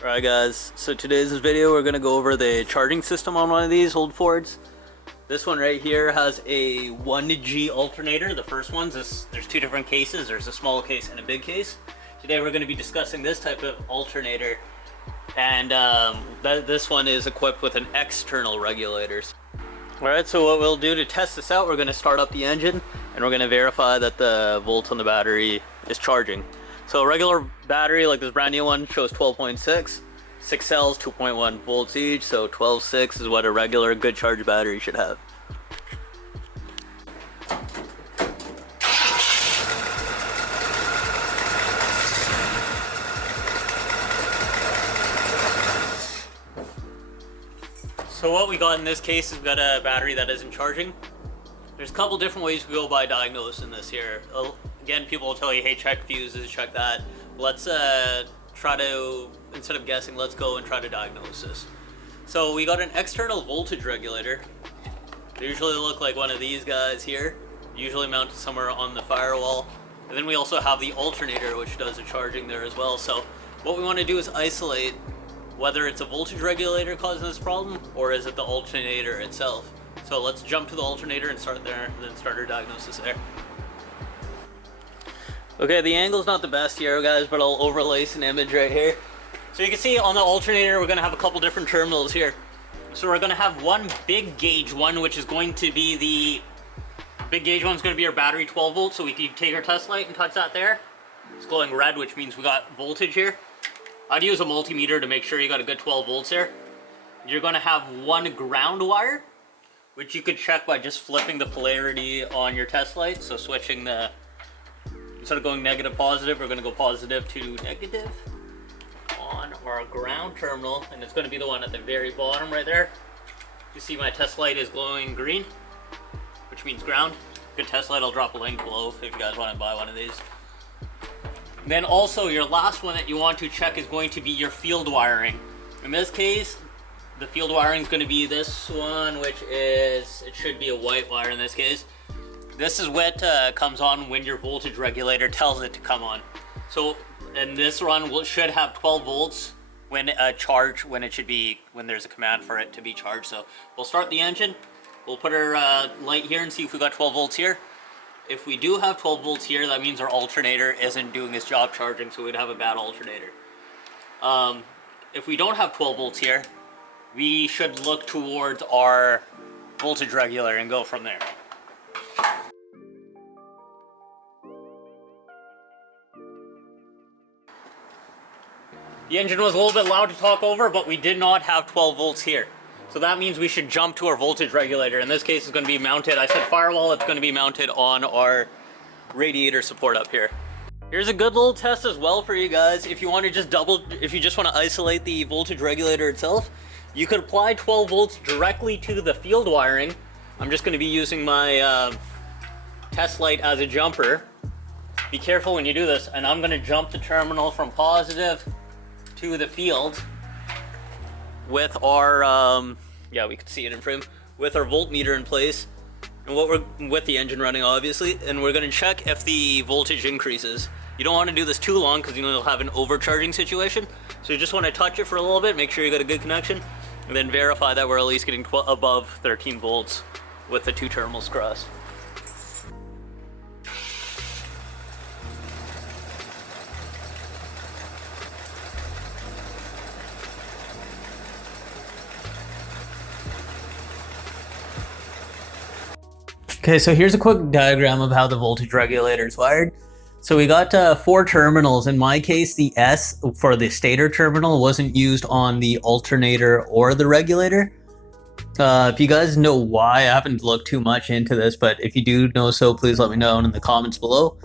Alright guys, so today's video we're going to go over the charging system on one of these old Fords. This one right here has a 1G alternator. The first one's there's two different cases. There's a small case and a big case. Today we're going to be discussing this type of alternator, and this one is equipped with an external regulator. Alright, so what we'll do to test this out, we're going to start up the engine and we're going to verify that the volt on the battery is charging. So a regular battery like this brand new one shows 12.6, 6 cells, 2.1 volts each, so 12.6 is what a regular good charge battery should have. So what we got in this case is we got a battery that isn't charging. There's a couple different ways we go by diagnosing this here. Again, people will tell you, hey, check fuses, check that. Let's try to, instead of guessing, let's go and try to diagnose this. So we got an external voltage regulator. They usually look like one of these guys here, usually mounted somewhere on the firewall. And then we also have the alternator, which does the charging there as well. So what we want to do is isolate whether it's a voltage regulator causing this problem or is it the alternator itself. So let's jump to the alternator and start there, and then start our diagnosis there. Okay, the angle's not the best here, guys, but I'll overlay some image right here. So you can see on the alternator, we're gonna have a couple different terminals here. So we're gonna have one big gauge one, which is going to be the big gauge one's gonna be our battery 12 volts. So we can take our test light and touch that there. It's glowing red, which means we got voltage here. I'd use a multimeter to make sure you got a good 12 volts there. You're gonna have one ground wire, which you could check by just flipping the polarity on your test light. So switching the, instead of going negative positive, we're going to go positive to negative on our ground terminal, and it's going to be the one at the very bottom right there. You see my test light is glowing green, which means ground. Good test light, I'll drop a link below if you guys want to buy one of these. And then also your last one that you want to check is going to be your field wiring. In this case, the field wiring is going to be this one, which is, it should be a white wire in this case. This is what comes on when your voltage regulator tells it to come on. So, and this one should have 12 volts when when it should be, when there's a command for it to be charged. So we'll start the engine, we'll put our light here and see if we got 12 volts here. If we do have 12 volts here, that means our alternator isn't doing its job charging, so we'd have a bad alternator. If we don't have 12 volts here, we should look towards our voltage regulator and go from there. The engine was a little bit loud to talk over, but we did not have 12 volts here. So that means we should jump to our voltage regulator. In this case, it's going to be mounted, I said firewall, it's going to be mounted on our radiator support up here. Here's a good little test as well for you guys. If you want to just if you just want to isolate the voltage regulator itself, you could apply 12 volts directly to the field wiring. I'm just going to be using my test light as a jumper. Be careful when you do this, and I'm going to jump the terminal from positive to the field with our, yeah, we can see it in frame, with our voltmeter in place, and with the engine running obviously, and we're going to check if the voltage increases. You don't want to do this too long because you'll have an overcharging situation. So you just want to touch it for a little bit, make sure you got a good connection, and then verify that we're at least getting above 13 volts with the two terminals crossed. Okay, so here's a quick diagram of how the voltage regulator is wired. So we got 4 terminals. In my case, the S for the stator terminal wasn't used on the alternator or the regulator. If you guys know why, I haven't looked too much into this, but if you do know so, please let me know in the comments below.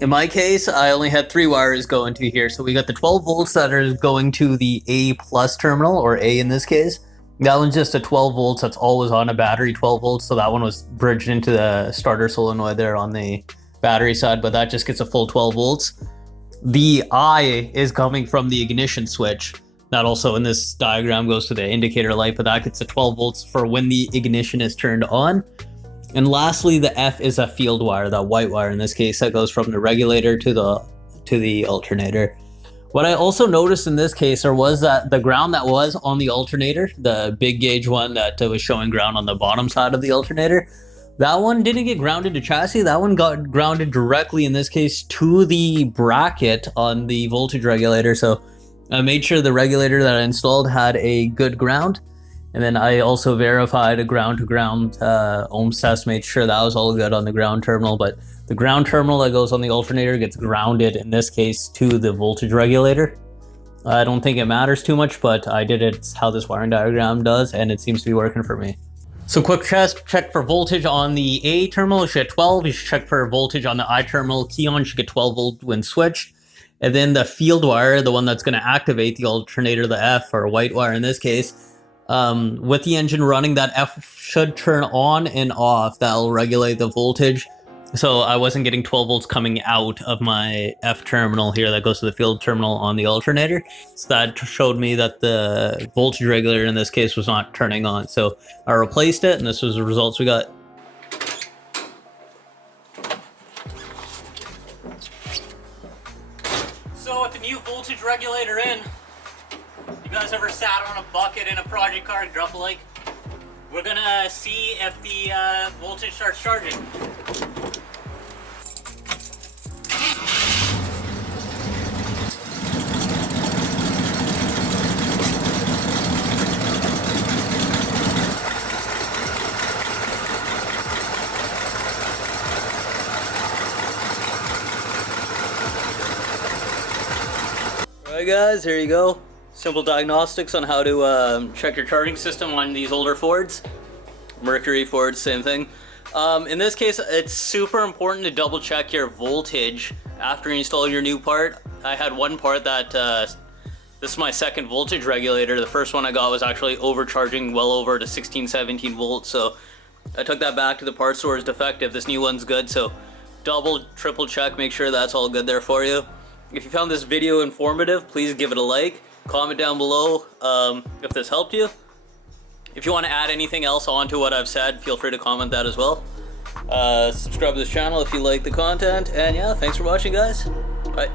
In my case, I only had 3 wires going to here. So we got the 12 volts that are going to the A plus terminal, or A in this case. That one's just a 12 volts that's always on a battery, 12 volts. So that one was bridged into the starter solenoid there on the battery side, but that just gets a full 12 volts. The I is coming from the ignition switch. That also in this diagram goes to the indicator light, but that gets the 12 volts for when the ignition is turned on. And lastly, the F is a field wire, that white wire in this case, that goes from the regulator to the alternator. What I also noticed in this case was that the ground that was on the alternator, the big gauge one that was showing ground on the bottom side of the alternator, that one didn't get grounded to chassis. That one got grounded directly, in this case, to the bracket on the voltage regulator. So I made sure the regulator that I installed had a good ground. And then I also verified a ground-to-ground ohms test, made sure that was all good on the ground terminal. But the ground terminal that goes on the alternator gets grounded, in this case, to the voltage regulator. I don't think it matters too much, but I did it how this wiring diagram does, and it seems to be working for me. So quick check for voltage on the A terminal, you should get 12. You should check for voltage on the I terminal. Key on, you should get 12 volt when switched. And then the field wire, the one that's going to activate the alternator, the F, or white wire in this case, with the engine running, that F should turn on and off. That'll regulate the voltage. So I wasn't getting 12 volts coming out of my F terminal here that goes to the field terminal on the alternator. So that showed me that the voltage regulator in this case was not turning on. So I replaced it, and this was the results we got. So with the new voltage regulator in, you guys ever sat on a bucket in a project car and drop a like? We're gonna see if the voltage starts charging. Alright guys, here you go. Simple diagnostics on how to check your charging system on these older Fords. Mercury Fords, same thing. In this case, it's super important to double check your voltage after you install your new part. I had one part that, this is my second voltage regulator. The first one I got was actually overcharging well over to 16, 17 volts. So I took that back to the parts store as defective. This new one's good, so double, triple check, make sure that's all good there for you. If you found this video informative, please give it a like. Comment down below if this helped you. If you want to add anything else onto what I've said, feel free to comment that as well. Subscribe to this channel if you like the content. And yeah, thanks for watching, guys. Bye.